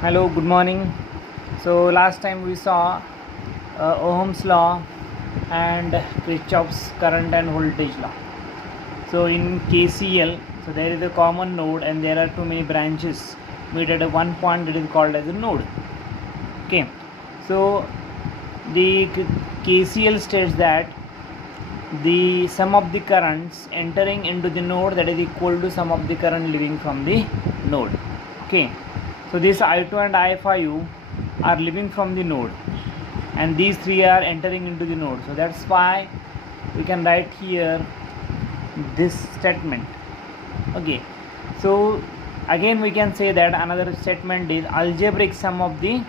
Hello, good morning. So last time we saw Ohm's law and Kirchhoff's current and voltage law. So in KCL, so there is a common node and there are too many branches meet at a one point that is called as a node. Okay, so the KCL states that the sum of the currents entering into the node that is equal to sum of the current leaving from the node. Okay, so this I2 and I5 are leaving from the node and these three are entering into the node. So that's why we can write here this statement. Okay, so again we can say that another statement is algebraic sum of the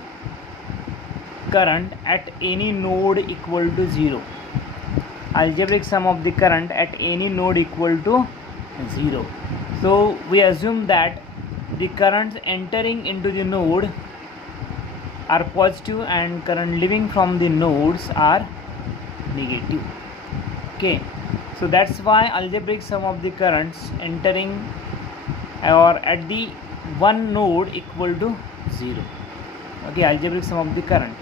current at any node equal to 0. Algebraic sum of the current at any node equal to 0. So we assume that the currents entering into the node are positive and current leaving from the nodes are negative. Okay, so that's why algebraic sum of the currents entering or at the one node equal to 0. Okay, algebraic sum of the current.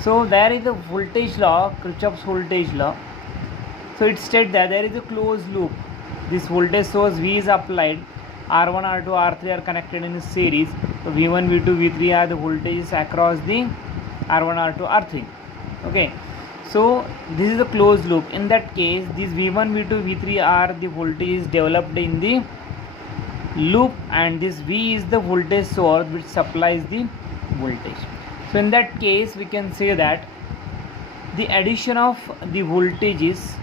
So there is a voltage law, Kirchhoff's voltage law. So it states that there is a closed loop. This voltage source V is applied, R1, R2, R3 are connected in a series. So V1, V2, V3 are the voltages across the R1, R2, R3. Okay, so this is a closed loop. In that case, these V1, V2, V3 are the voltages developed in the loop and this V is the voltage source which supplies the voltage. So in that case we can say that the addition of the voltage is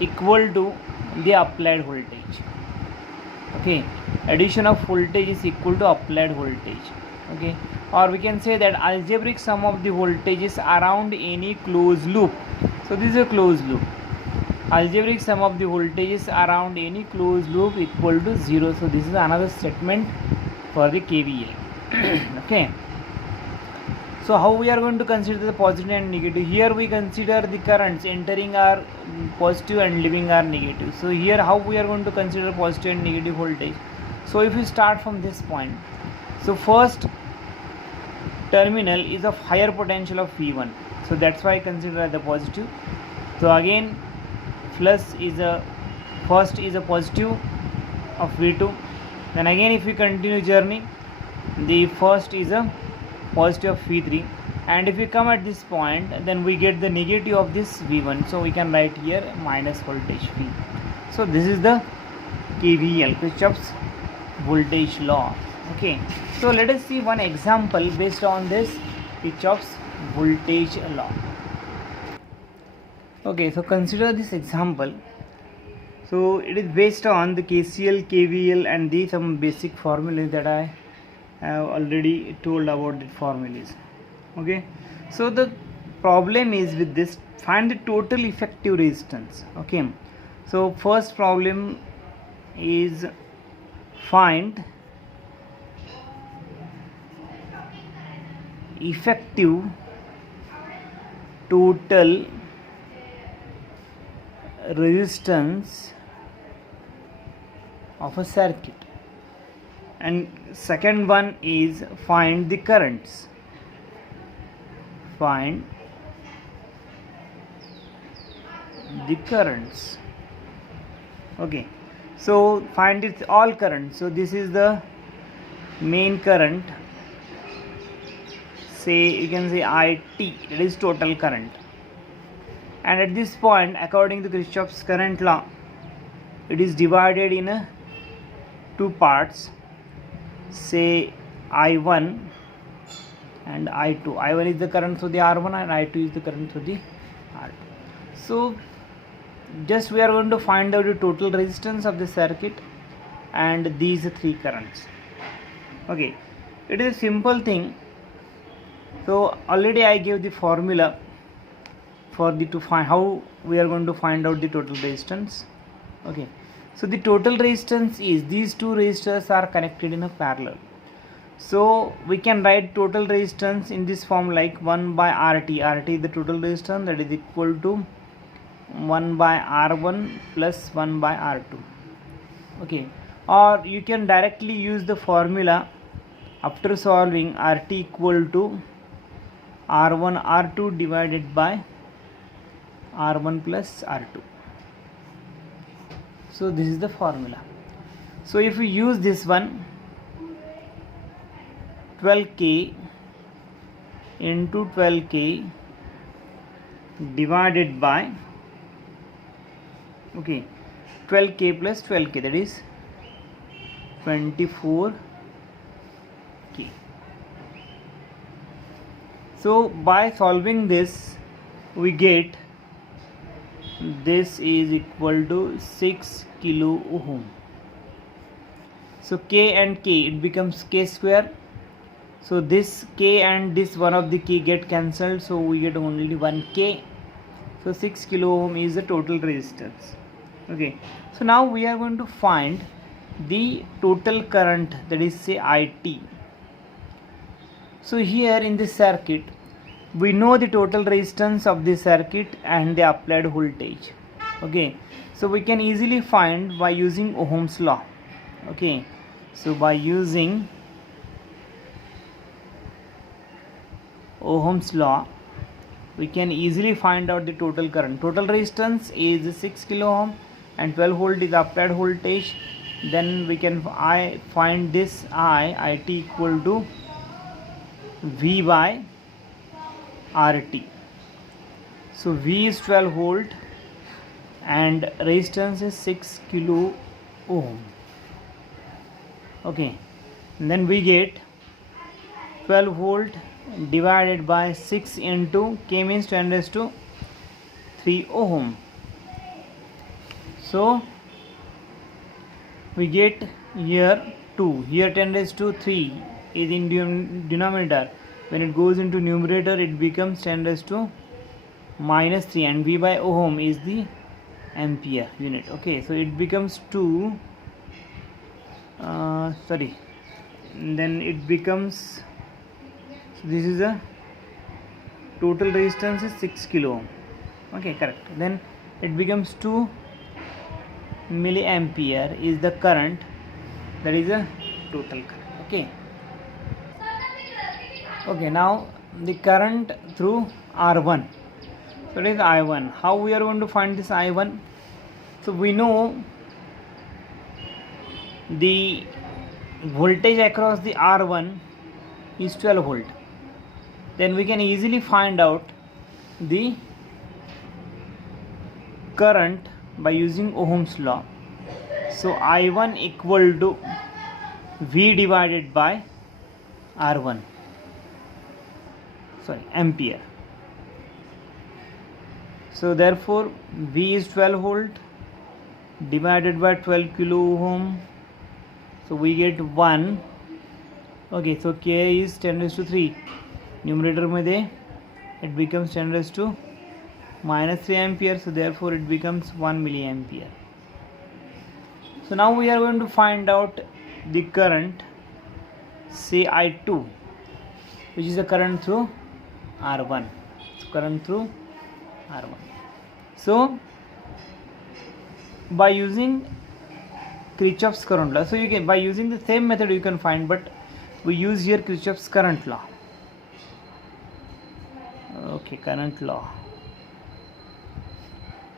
equal to the applied voltage. Okay, addition of voltage is equal to applied voltage. Okay, or we can say that algebraic sum of the voltages around any closed loop. So this is a closed loop. Algebraic sum of the voltages around any closed loop equal to 0. So this is another statement for the KVL. Okay, so how we are going to consider the positive and negative? Here we consider the currents entering are positive and leaving are negative. So here how we are going to consider positive and negative voltage? So if we start from this point, so first terminal is of higher potential of V1, so that's why I consider as the positive. So again plus is a first is a positive of V2, then again if we continue journey, the first is a positive of V3, and if we come at this point then we get the negative of this V1, so we can write here minus voltage V. So this is the KVL, Kirchhoff's voltage law. Okay, so let us see one example based on this Kirchhoff's voltage law. Okay, so consider this example. So it is based on the KCL, KVL and the some basic formulas that I have already told about the formulas. Okay, so the problem is with this, find the total effective resistance. Okay, so first problem is find effective total resistance of a circuit, and second one is find the currents. Find the currents. Okay, so find it all currents. So this is the main current, say you can say IT, it is total current, and at this point according to Kirchhoff's current law it is divided in two parts, say I1 and I2. I1 is the current through the R1 and I2 is the current through the R2. So just we are going to find out the total resistance of the circuit and these three currents. Okay, it is a simple thing. So already I gave the formula for the to find how we are going to find out the total resistance. Okay, so the total resistance is these two resistors are connected in a parallel. So we can write total resistance in this form like 1 by RT. RT is the total resistance, that is equal to 1 by R1 plus 1 by R2. Okay, or you can directly use the formula After solving, RT equal to R1 R2 divided by R1 plus R2. So this is the formula. So if we use this one, 12K into 12K divided by 12K plus 12K, that is 24K. So by solving this, we get this is equal to 6 kilo ohm. So K and K, it becomes K square. So this K and this one of the K get cancelled, so we get only 1K. So 6 kilo ohm is the total resistance. Okay, so now we are going to find the total current, that is say IT. So here in this circuit, we know the total resistance of the circuit and the applied voltage. Okay, so we can easily find by using Ohm's law. Okay, so by using Ohm's law, we can easily find out the total current. Total resistance is 6 kilo ohm and 12 volt is applied voltage. Then we can find this IT equal to V by RT. So V is 12 volt and resistance is 6 kilo ohm. Okay, and then we get 12 volt divided by 6 into K means 10 raised to 3 ohm. So we get here 2, here 10 raised to 3 is in denominator. When it goes into numerator, it becomes 10 raised to minus 3, and V by ohm is the ampere unit. Okay, so it becomes 2 then it becomes, so this is a total resistance is 6 kilo ohm. Okay, correct. Then it becomes 2 milliampere is the current, that is a total current. Okay, now the current through R1, so it is I1. How we are going to find this I1? So we know the voltage across the R1 is 12 volt. Then we can easily find out the current by using Ohm's law. So I1 equal to V divided by R1, ampere. So therefore V is 12 volt divided by 12 kilo ohm, so we get 1. Okay, so K is 10 raised to 3, numerator mein it becomes 10 raised to minus 3 ampere, so therefore it becomes 1 milliampere. So now we are going to find out the current, say I2, which is the current through R1. So by using Kirchhoff's current law, so you can, by using the same method you can find, but we use here Kirchhoff's current law. Okay, current law,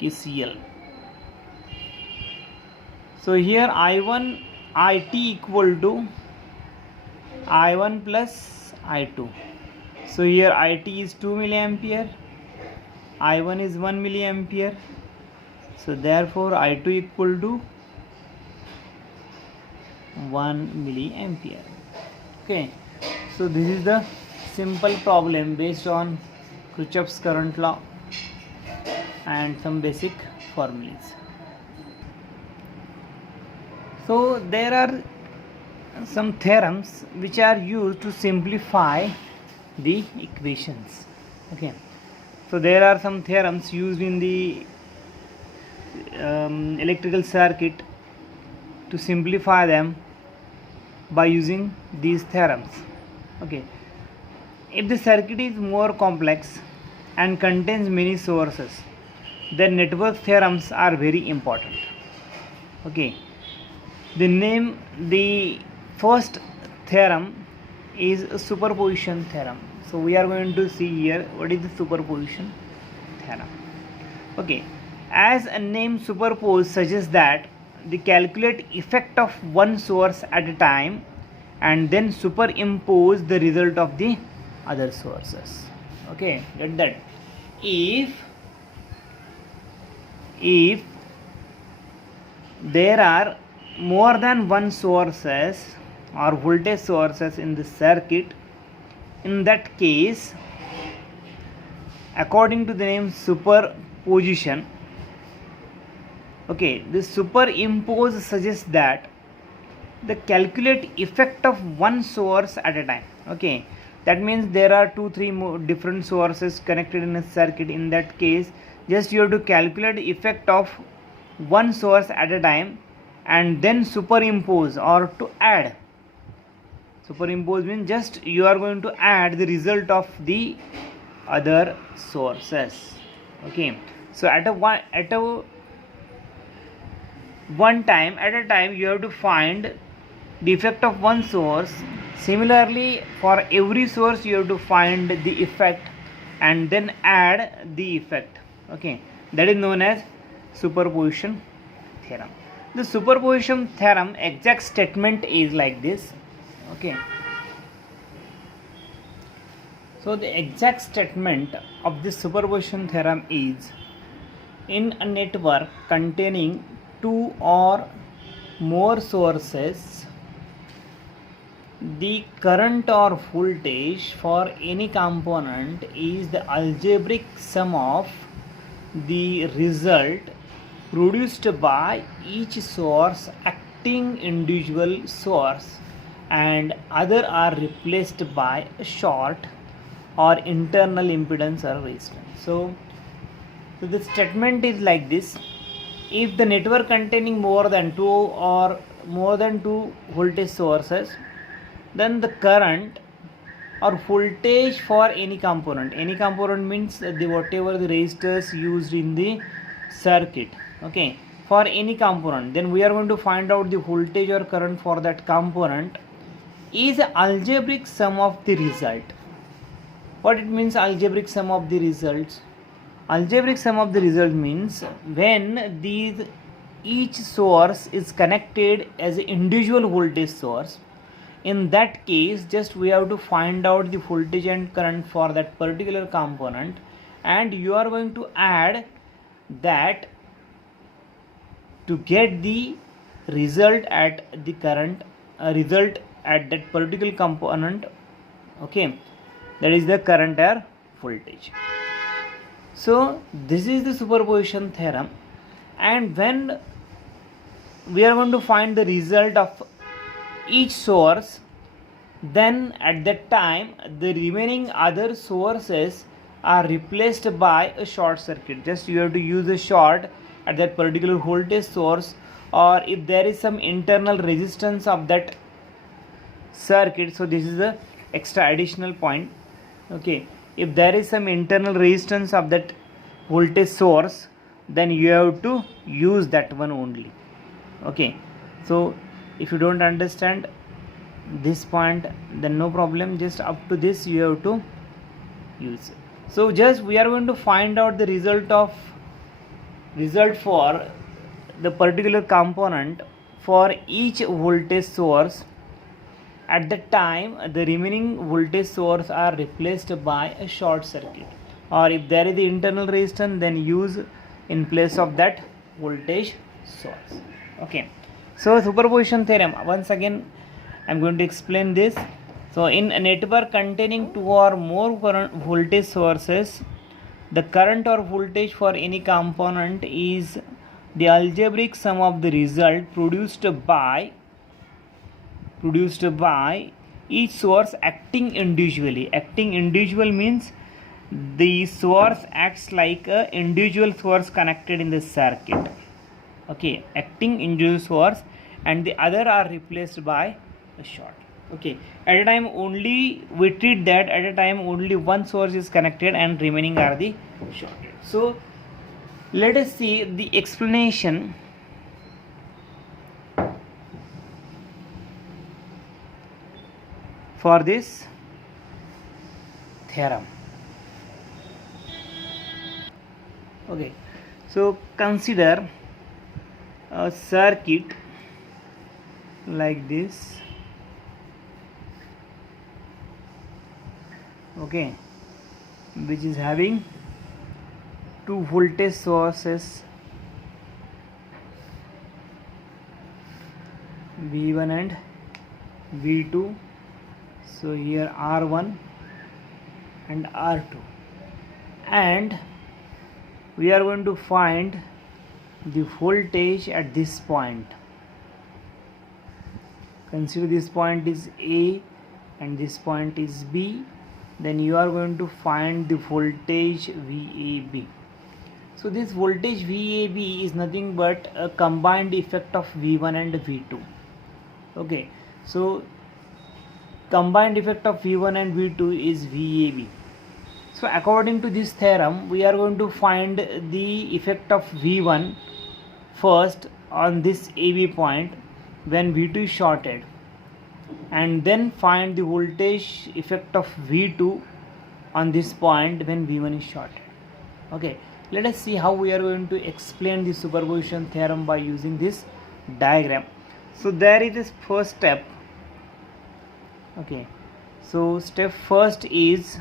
KCL. So here I1 IT equal to I1 plus I2. So here IT is 2 milliampere, I1 is 1 milliampere. So therefore I2 equal to 1 milliampere. Okay, so this is the simple problem based on Kirchhoff's current law and some basic formulas. So there are some theorems which are used to simplify the equations. Okay, so there are some theorems used in the electrical circuit to simplify them by using these theorems. Okay, if the circuit is more complex and contains many sources, then network theorems are very important. Okay, the first theorem is a superposition theorem. So we are going to see here what is the superposition theorem. Okay, as a name superpose suggests that the calculate effect of one source at a time and then superimpose the result of the other sources. Okay, get that? If there are more than one sources or voltage sources in the circuit, in that case, according to the name superposition, okay, the superimpose suggests that the calculate effect of one source at a time. Okay, that means there are 2-3 different sources connected in a circuit. In that case, just you have to calculate the effect of one source at a time and then superimpose or to add. Superimpose means just you are going to add the result of the other sources. Okay, so at a time you have to find the effect of one source. Similarly, for every source you have to find the effect and then add the effect. Okay, that is known as superposition theorem. The superposition theorem exact statement is like this. Okay, so the exact statement of this superposition theorem is, in a network containing 2 or more sources, the current or voltage for any component is the algebraic sum of the result produced by each source acting individual source and other are replaced by a short or internal impedance or resistance. So the statement is like this: if the network containing more than 2 voltage sources, then the current or voltage for any component means the whatever the resistors used in the circuit, okay, for any component, then we are going to find out the voltage or current for that component is algebraic sum of the result. What it means, algebraic sum of the results? Algebraic sum of the result means when each source is connected as an individual voltage source. In that case, just we have to find out the voltage and current for that particular component, and you are going to add that to get the result at the current result at that particular component. Okay, that is the current or voltage. So this is the superposition theorem, and when we are going to find the result of each source, then at that time the remaining other sources are replaced by a short circuit. Just you have to use a short at that particular voltage source, or if there is some internal resistance of that circuit, so this is the extra additional point. Okay, if there is some internal resistance of that voltage source, then you have to use that one only. Okay, so if you don't understand this point, then no problem, just up to this you have to use it. So just we are going to find out the result for the particular component for each voltage source. At the time the remaining voltage source are replaced by a short circuit, or if there is the internal resistance, then use in place of that voltage source. Okay, so superposition theorem, once again I am going to explain this. So in a network containing 2 or more voltage sources, the current or voltage for any component is the algebraic sum of the result produced by each source acting individually. Acting individual means the source acts like a individual source connected in the circuit. Okay, acting individual source, and the other are replaced by a short. Okay, at a time only we treat that at a time only one source is connected and remaining are the shorted. So let us see the explanation. for this theorem. Okay, so consider a circuit like this. Okay, which is having two voltage sources, V1 and V2. So here R1 and R2, and we are going to find the voltage at this point. Consider this point is A and this point is B. Then you are going to find the voltage VAB. So this voltage VAB is nothing but a combined effect of V1 and V2. Okay, so combined effect of V1 and V2 is VAB. So according to this theorem, we are going to find the effect of V1 first on this AB point when V2 is shorted, and then find the voltage effect of V2 on this point when V1 is shorted. Okay, let us see how we are going to explain the superposition theorem by using this diagram. So there is this first step. Okay, so step first is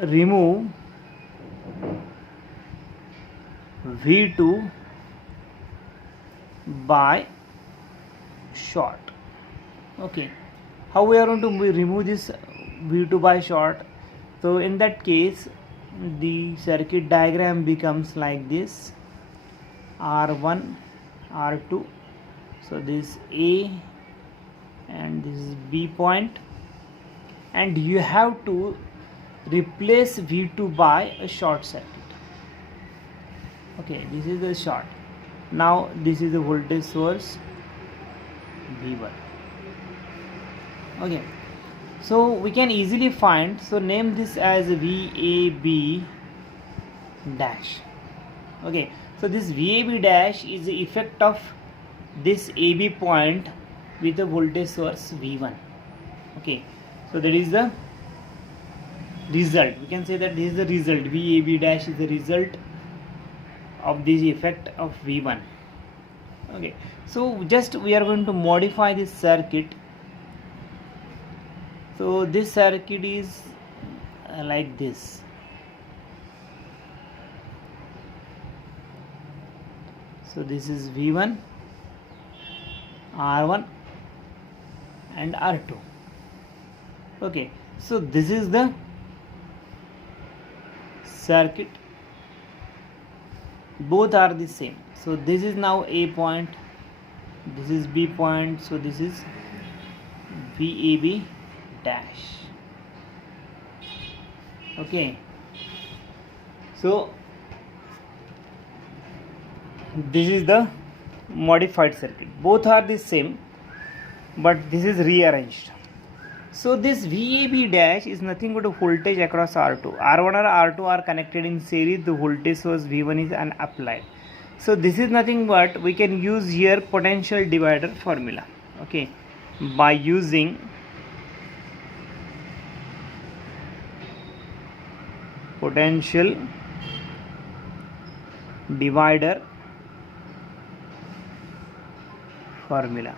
remove V2 by short. Okay, how we are going to remove this V2 by short? So in that case, the circuit diagram becomes like this: R1, R2. So this A and this is B point, and you have to replace V2 by a short circuit. Okay, this is the short. Now this is the voltage source V1. Okay, so we can easily find, so name this as VAB dash. Okay, so this VAB dash is the effect of this AB point with the voltage source V1. Okay, so that is the result. We can say that this is the result. VAB dash is the result of this effect of V1. Okay, so just we are going to modify this circuit. So this circuit is like this. So this is V1, R1 and R2. Okay, so this is the circuit. Both are the same. So this is now A point, this is B point, so this is VAB dash. Okay, so this is the modified circuit. Both are the same, but this is rearranged. So this VAB dash is nothing but a voltage across R2. R1 or R2 are connected in series. The voltage source V1 is applied. So this is nothing but we can use here potential divider formula. Okay, by using potential divider formula.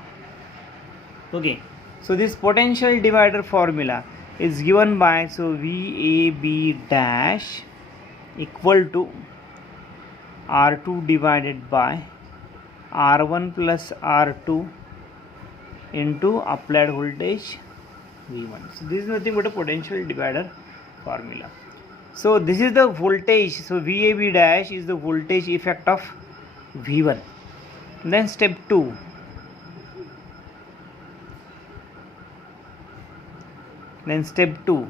Okay, so this potential divider formula is given by, so VAB dash equal to R2 divided by R1 plus R2 into applied voltage V1. So this is nothing but a potential divider formula. So this is the voltage. So VAB dash is the voltage effect of V1. Then step 2. Then step 2.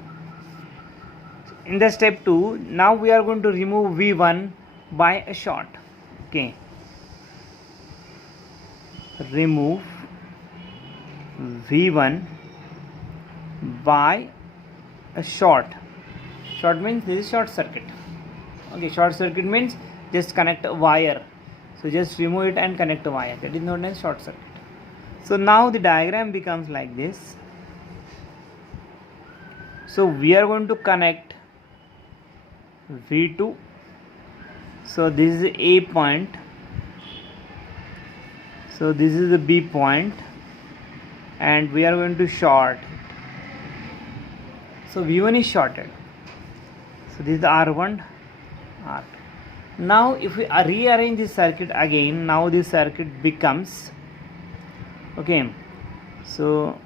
In the step 2, now we are going to remove V1 by a short. Okay. Remove V1 by a short. Short means this is short circuit. Okay, short circuit means just connect a wire. So just remove it and connect a wire. That is known as short circuit. So now the diagram becomes like this. So we are going to connect V2. So this is A point. So this is the B point, and we are going to short. So V1 is shorted. So this is the R1, R2. Now if we rearrange this circuit again, now this circuit becomes, okay, so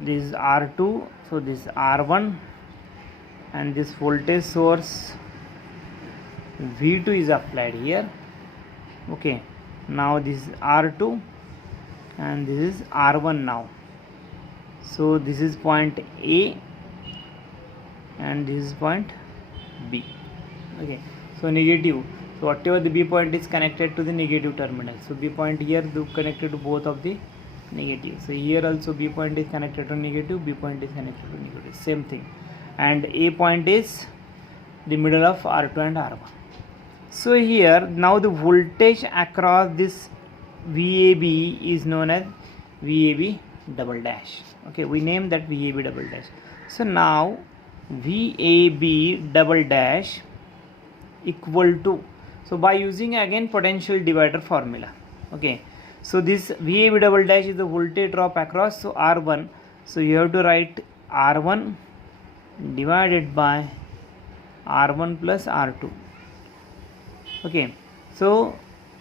this is R2, so this is R1, and this voltage source V2 is applied here. Okay, now this is R2 and this is R1 now. So this is point A and this is point B. Okay, so negative. So whatever the B point is connected to the negative terminal. So B point here connected to both of the negative. So here also B point is connected to negative, B point is connected to negative. Same thing. And A point is the middle of R2 and R1. So here now the voltage across this VAB is known as VAB double dash. Okay, we name that VAB double dash. So now VAB double dash equal to, so by using again potential divider formula. Okay, so this VAB double dash is the voltage drop across, so R1, so you have to write R1 divided by R1 plus R2. Okay, so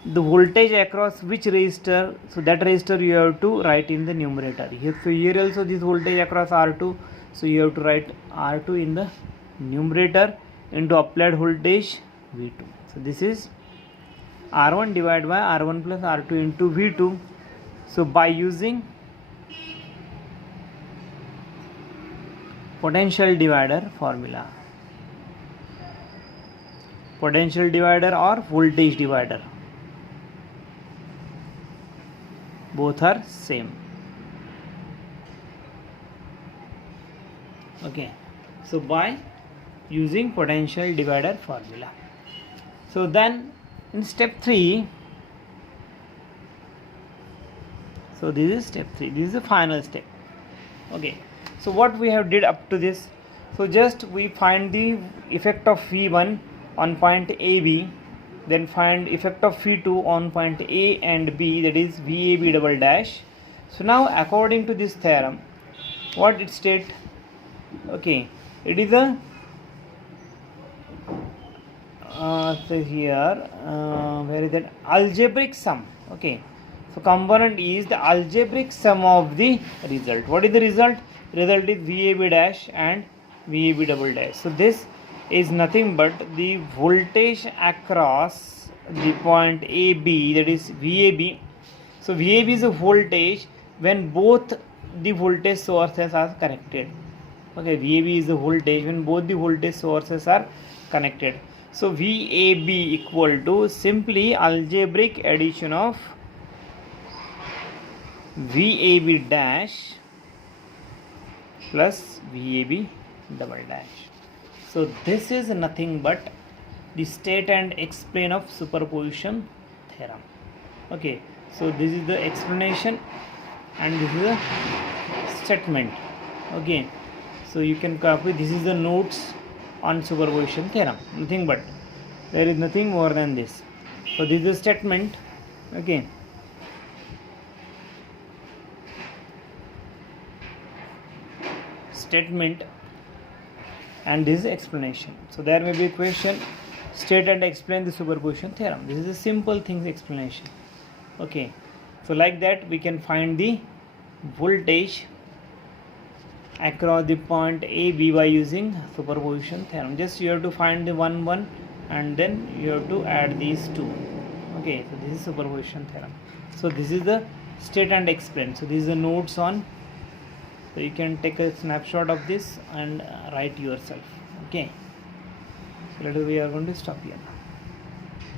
the voltage across which resistor, so that resistor you have to write in the numerator here. So here also this voltage across R2, so you have to write R2 in the numerator into applied voltage V2. So this is R1 divided by R1 plus R2 into V2. So by using potential divider formula, potential divider or voltage divider, both are same. Okay, so by using potential divider formula. So then in step 3, so this is step 3, this is the final step. Okay, so what we have did up to this, so just we find the effect of V1 on point AB, then find effect of V2 on point A and B, that is VAB double dash. So now according to this theorem, what it state, okay, it is a so here where is that algebraic sum. Okay, so component is the algebraic sum of the result. What is the result? Result is VAB dash and VAB double dash. So this is nothing but the voltage across the point AB, that is VAB. So VAB is a voltage when both the voltage sources are connected. Okay, VAB is the voltage when both the voltage sources are connected. So VAB equal to simply algebraic addition of VAB dash plus VAB double dash. So this is nothing but the state and explain of superposition theorem. Okay, so this is the explanation and this is the statement. Okay, so you can copy, this is the notes on superposition theorem, nothing but, there is nothing more than this. So this is the statement. Okay, statement and this is explanation. So there may be a question, state and explain the superposition theorem. This is a simple things explanation. Okay, so like that we can find the voltage across the point A, B by using superposition theorem. Just you have to find the one and then you have to add these two. Okay, so this is superposition theorem. So this is the state and explain. So this is the notes on, so you can take a snapshot of this and write yourself. Okay, so we are going to stop here.